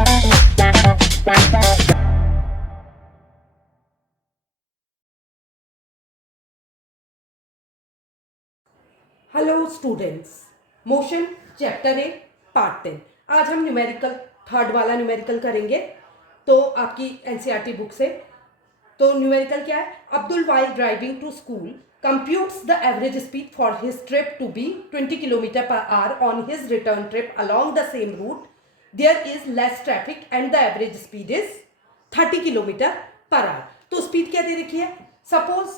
Hello students, motion chapter 8 part 10। आज हम numerical third वाला न्यूमेरिकल करेंगे। तो आपकी एनसीईआरटी बुक से। तो न्यूमेरिकल क्या है? Abdul while driving to school computes the average speed for his trip to be 20 kilometre per hour on his return trip along the same route. There is less traffic and the average speed is 30 kilometre per hour. तो speed क्या दे रखी है? Suppose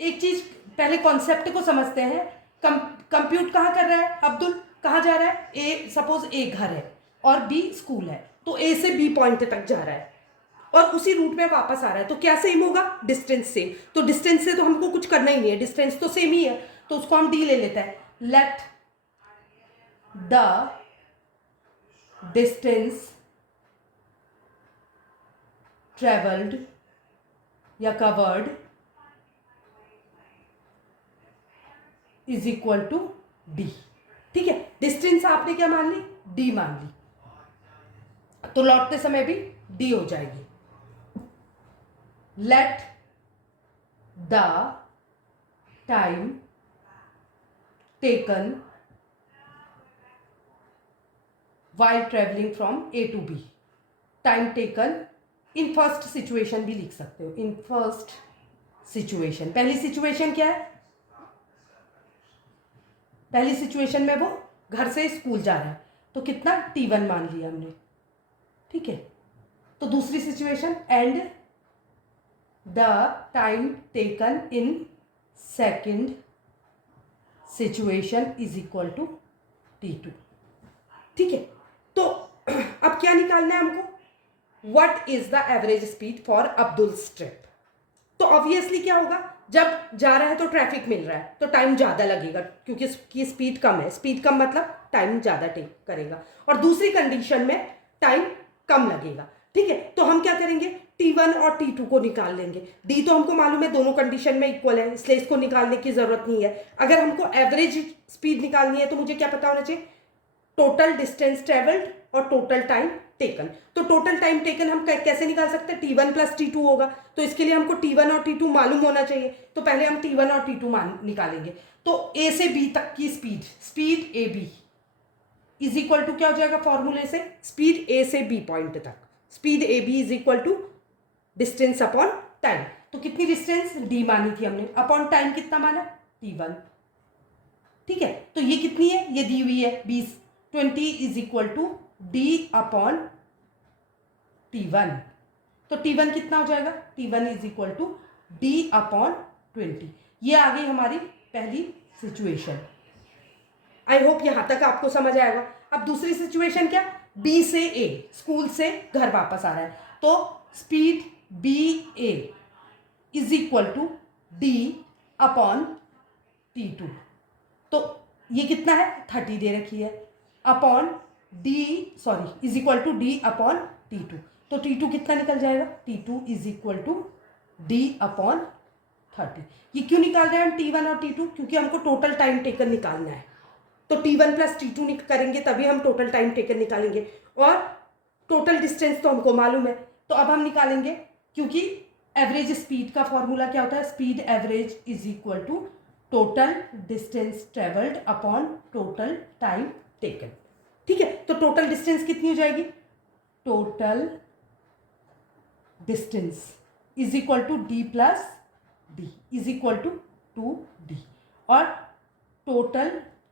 एक चीज पहले concept को समझते हैं। कंप्यूट कहाँ कर रहा है अब्दुल? कहाँ जा रहा है? ए, सपोज ए घर है और बी स्कूल है, तो ए से बी पॉइंट तक जा रहा है और उसी रूट में वापस आ रहा है। तो क्या सेम होगा? Distance same. तो डिस्टेंस से तो हमको कुछ करना ही नहीं है, डिस्टेंस तो सेम ही है, तो उसको हम डी ले लेते हैं। लेट द डिस्टेंस ट्रेवल्ड या covered is equal to D. ठीक है, डिस्टेंस आपने क्या मान ली? डी मान ली, तो लौटते समय भी डी हो जाएगी। Let the time taken while travelling from A to B. Time taken in first situation भी लिख सकते हो। इन फर्स्ट सिचुएशन, पहली सिचुएशन क्या है? पहली सिचुएशन में वो घर से स्कूल जा रहा है, तो कितना? T1 मान लिया हमने। ठीक है, तो दूसरी situation and the time taken in second situation is equal to T2। ठीक है, तो अब क्या निकालना है हमको? What is the average speed for Abdul's trip. तो ऑब्वियसली क्या होगा? जब जा रहा है तो ट्रैफिक मिल रहा है तो टाइम ज़्यादा लगेगा, क्योंकि इसकी स्पीड कम है। स्पीड कम मतलब टाइम ज़्यादा टेक करेगा, और दूसरी कंडीशन में टाइम कम लगेगा। ठीक है, तो हम क्या करेंगे? T1 और T2 को निकाल लेंगे। डी तो हमको मालूम है दोनों कंडीशन में इक्वल है, इसलिए इसको निकालने की ज़रूरत नहीं है। अगर हमको एवरेज स्पीड निकालनी है तो मुझे क्या पता होना चाहिए? टोटल डिस्टेंस ट्रेवल्ड और टोटल टाइम टेकन। तो टोटल टाइम टेकन हम कैसे निकाल सकते हैं? T1 प्लस T2 होगा, तो इसके लिए हमको T1 और T2 मालूम होना चाहिए। तो पहले हम T1 और T2 निकालेंगे। तो A से B तक की speed A B is equal to क्या हो जाएगा? फॉर्मूले से स्पीड A से B पॉइंट तक, speed A B is equal to distance upon time. तो कितनी डिस्टेंस? डी मानी थी हमने, अपॉन टाइम कितना माना? T1। ठीक है, तो ये कितनी है? ये दी हुई है 20। 20 is equal to D upon T1। तो T1 कितना हो जाएगा? T1 is equal to D upon 20। ये आ गई हमारी पहली सिचुएशन। आई होप यहां तक आपको समझ आएगा। अब दूसरी सिचुएशन क्या? बी से ए, स्कूल से घर वापस आ रहा है, तो speed B A is equal to D upon T2। तो ये कितना है? 30 दे रखी है, upon is equal to D upon T2। तो T2 कितना निकल जाएगा? T2 is equal to D upon 30। ये क्यों निकाल रहे हैं हम T1 और T2? क्योंकि हमको टोटल टाइम टेकन निकालना है। तो T1 प्लस T2 करेंगे तभी हम टोटल टाइम टेकन निकालेंगे, और टोटल डिस्टेंस तो हमको मालूम है। तो अब हम निकालेंगे, क्योंकि एवरेज स्पीड का फॉर्मूला क्या होता है? Speed average is equal to total distance travelled upon total time taken. ठीक है, तो टोटल डिस्टेंस कितनी हो जाएगी? Total distance is equal to D plus D is equal to 2D, और total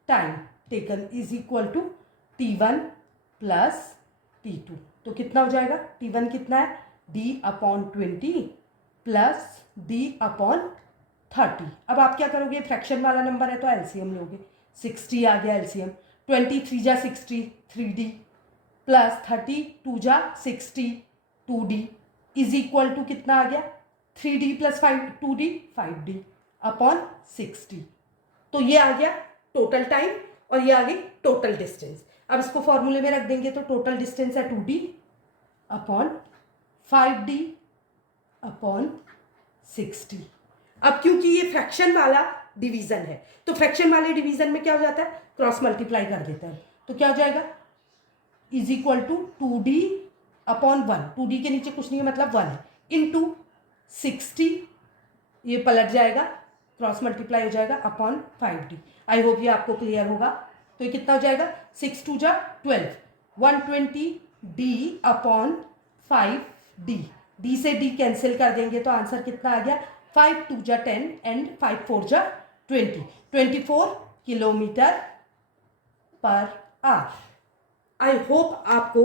time taken is equal to T1 plus T2। तो कितना हो जाएगा? T1 कितना है? D upon 20 plus D upon 30। अब आप क्या करोगे? फ्रैक्शन वाला नंबर है तो एलसीएम लोगे। 60 आ गया एलसीएम। 23 जा 60 3D, प्लस 30 2 जा 60 2D इज इक्वल टू कितना आ गया? 3D plus 2D 5D upon 60। तो ये आ गया टोटल टाइम और ये आ गई टोटल डिस्टेंस। अब इसको फॉर्मूले में रख देंगे तो टोटल डिस्टेंस है 2D अपॉन 5D अपॉन 60। अब क्योंकि ये फ्रैक्शन वाला डिवीजन है, तो फ्रैक्शन वाले डिवीजन में क्या हो जाता है? क्रॉस मल्टीप्लाई कर देता है, तो क्या हो जाएगा? Is equal to 2D upon 1, 2D के नीचे कुछ नहीं है मतलब 1 है, इंटू 60, ये पलट जाएगा, क्रॉस मल्टीप्लाई हो जाएगा, अपॉन 5D। आई होप ये आपको क्लियर होगा। तो ये कितना हो जाएगा, 6 2 जा 12, 120D अपॉन 5D। D से D कैंसिल कर देंगे तो आंसर कितना आ गया, 5 2 जा 10 एंड 5 4 जा 20, 24 kilometre per our. I hope आपको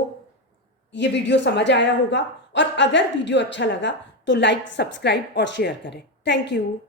ये वीडियो समझ आया होगा, और अगर वीडियो अच्छा लगा तो लाइक, सब्सक्राइब और शेयर करें। Thank you.